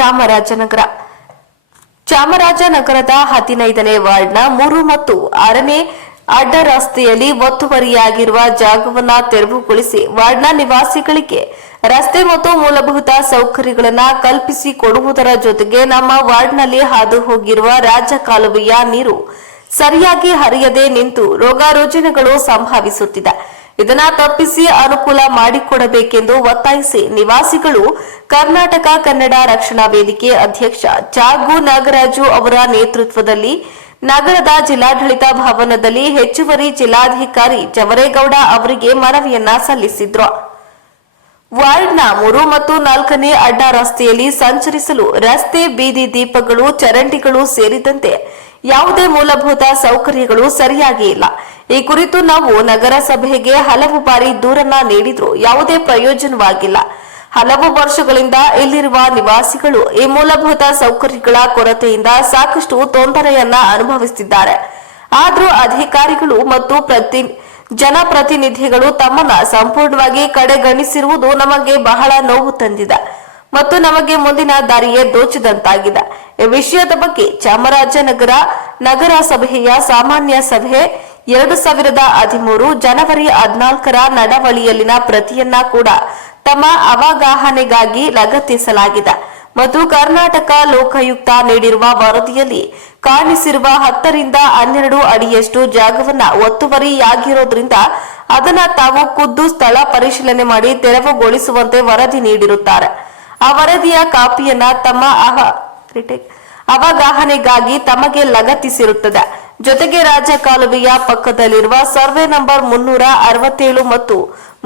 ಚಾಮರಾಜನಗರ. ಚಾಮರಾಜನಗರದ 15ನೇ ವಾರ್ಡ್ನ 3 ಮತ್ತು 6ನೇ ಅಡ್ಡ ರಸ್ತೆಯಲ್ಲಿ ಒತ್ತುವರಿಯಾಗಿರುವ ಜಾಗವನ್ನು ತೆರವುಗೊಳಿಸಿ ವಾರ್ಡ್ನ ನಿವಾಸಿಗಳಿಗೆ ರಸ್ತೆ ಮತ್ತು ಮೂಲಭೂತ ಸೌಕರ್ಯಗಳನ್ನು ಕಲ್ಪಿಸಿಕೊಡುವುದರ ಜೊತೆಗೆ ನಮ್ಮ ವಾರ್ಡ್ನಲ್ಲಿ ಹಾದು ಹೋಗಿರುವ ರಾಜ್ಯ ಕಾಲುವೆಯ ನೀರು ಸರಿಯಾಗಿ ಹರಿಯದೆ ನಿಂತು ರೋಗ ರುಜಿನಗಳು ಸಂಭವಿಸುತ್ತಿದೆ. ಇದನ್ನ ತಪ್ಪಿಸಿ ಅನುಕೂಲ ಮಾಡಿಕೊಡಬೇಕೆಂದು ಒತ್ತಾಯಿಸಿ ನಿವಾಸಿಗಳು ಕರ್ನಾಟಕ ಕನ್ನಡ ರಕ್ಷಣಾ ವೇದಿಕೆ ಅಧ್ಯಕ್ಷ ಚಾಗು ನಾಗರಾಜು ಅವರ ನೇತೃತ್ವದಲ್ಲಿ ನಗರದ ಜಿಲ್ಲಾಡಳಿತ ಭವನದಲ್ಲಿ ಹೆಚ್ಚುವರಿ ಜಿಲ್ಲಾಧಿಕಾರಿ ಜವರೇಗೌಡ ಅವರಿಗೆ ಮನವಿಯನ್ನ ಸಲ್ಲಿಸಿದ್ರು. ವಾರ್ಡ್ನ 3 ಮತ್ತು 4ನೇ ಅಡ್ಡ ರಸ್ತೆಯಲ್ಲಿ ಸಂಚರಿಸಲು ರಸ್ತೆ, ಬೀದಿ ದೀಪಗಳು, ಚರಂಡಿಗಳು ಸೇರಿದಂತೆ ಯಾವುದೇ ಮೂಲಭೂತ ಸೌಕರ್ಯಗಳು ಸರಿಯಾಗಿ ಇಲ್ಲ. ಈ ಕುರಿತು ನಾವು ನಗರಸಭೆಗೆ ಹಲವು ಬಾರಿ ದೂರನ್ನ ನೀಡಿದ್ರೂ ಯಾವುದೇ ಪ್ರಯೋಜನವಾಗಿಲ್ಲ. ಹಲವು ವರ್ಷಗಳಿಂದ ಇಲ್ಲಿರುವ ನಿವಾಸಿಗಳು ಈ ಮೂಲಭೂತ ಸೌಕರ್ಯಗಳ ಕೊರತೆಯಿಂದ ಸಾಕಷ್ಟು ತೊಂದರೆಯನ್ನ ಅನುಭವಿಸುತ್ತಿದ್ದಾರೆ. ಆದರೂ ಅಧಿಕಾರಿಗಳು ಮತ್ತು ಜನಪ್ರತಿನಿಧಿಗಳು ತಮ್ಮನ್ನ ಸಂಪೂರ್ಣವಾಗಿ ಕಡೆಗಣಿಸಿರುವುದು ನಮಗೆ ಬಹಳ ನೋವು ತಂದಿದೆ ಮತ್ತು ನಮಗೆ ಮುಂದಿನ ದಾರಿಯೇ ದೋಚಿದಂತಾಗಿದೆ. ಈ ವಿಷಯದ ಬಗ್ಗೆ ಚಾಮರಾಜನಗರ ನಗರಸಭೆಯ ಸಾಮಾನ್ಯ ಸಭೆ 2013 ಜನವರಿ 14ರ ನಡವಳಿಯಲ್ಲಿನ ಪ್ರತಿಯನ್ನ ಕೂಡ ತಮ್ಮ ಅವಗಾಹನೆಗಾಗಿ ಲಗತ್ತಿಸಲಾಗಿದೆ ಮತ್ತು ಕರ್ನಾಟಕ ಲೋಕಾಯುಕ್ತ ನೀಡಿರುವ ವರದಿಯಲ್ಲಿ ಕಾಣಿಸಿರುವ 10 ರಿಂದ 12 ಅಡಿಯಷ್ಟು ಜಾಗವನ್ನ ಒತ್ತುವರಿಯಾಗಿರೋದ್ರಿಂದ ಅದನ್ನ ತಾವು ಖುದ್ದು ಸ್ಥಳ ಪರಿಶೀಲನೆ ಮಾಡಿ ತೆರವುಗೊಳಿಸುವಂತೆ ವರದಿ ನೀಡಿರುತ್ತಾರೆ. ಆ ವರದಿಯ ಕಾಪಿಯನ್ನ ತಮ್ಮ ಅವಗಾಹನೆಗಾಗಿ ತಮಗೆ ಲಗತ್ತಿಸಿರುತ್ತದೆ. ಜೊತೆಗೆ ರಾಜ್ಯ ಕಾಲುವೆಯ ಪಕ್ಕದಲ್ಲಿರುವ ಸರ್ವೆ ನಂಬರ್ 367 ಮತ್ತು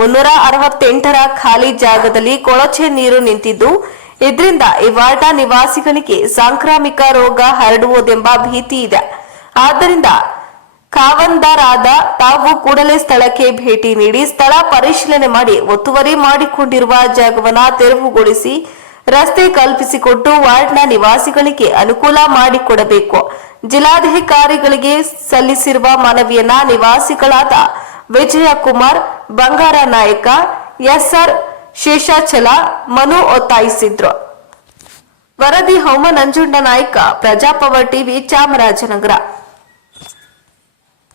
368ರ ಖಾಲಿ ಜಾಗದಲ್ಲಿ ಕೊಳಚೆ ನೀರು ನಿಂತಿದ್ದು, ಇದರಿಂದ ಈ ವಾರ್ಡ್ನ ನಿವಾಸಿಗಳಿಗೆ ಸಾಂಕ್ರಾಮಿಕ ರೋಗ ಹರಡುವುದೆಂಬ ಭೀತಿ ಇದೆ. ಆದ್ದರಿಂದ ಕಾವಂದರಾದ ತಾವು ಕೂಡಲೇ ಸ್ಥಳಕ್ಕೆ ಭೇಟಿ ನೀಡಿ ಸ್ಥಳ ಪರಿಶೀಲನೆ ಮಾಡಿ ಒತ್ತುವರಿ ಮಾಡಿಕೊಂಡಿರುವ ಜಾಗವನ್ನು ತೆರವುಗೊಳಿಸಿ ರಸ್ತೆ ಕಲ್ಪಿಸಿಕೊಟ್ಟು ವಾರ್ಡ್ನ ನಿವಾಸಿಗಳಿಗೆ ಅನುಕೂಲ ಮಾಡಿಕೊಡಬೇಕು. ಜಿಲ್ಲಾಧಿಕಾರಿಗಳಿಗೆ ಸಲ್ಲಿಸಿರುವ ಮನವಿಯನ್ನ ನಿವಾಸಿಗಳಾದ ವಿಜಯಕುಮಾರ್, ಬಂಗಾರ ನಾಯಕ, ಎಸ್ಆರ್ ಶೇಷಾಚಲ, ಮನು ಒತ್ತಾಯಿಸಿದ್ರು. ವರದಿ ಹೋಮ ನಂಜುಂಡ ನಾಯ್ಕ, ಪ್ರಜಾಪವರ್ ಟಿವಿ, ಚಾಮರಾಜನಗರ.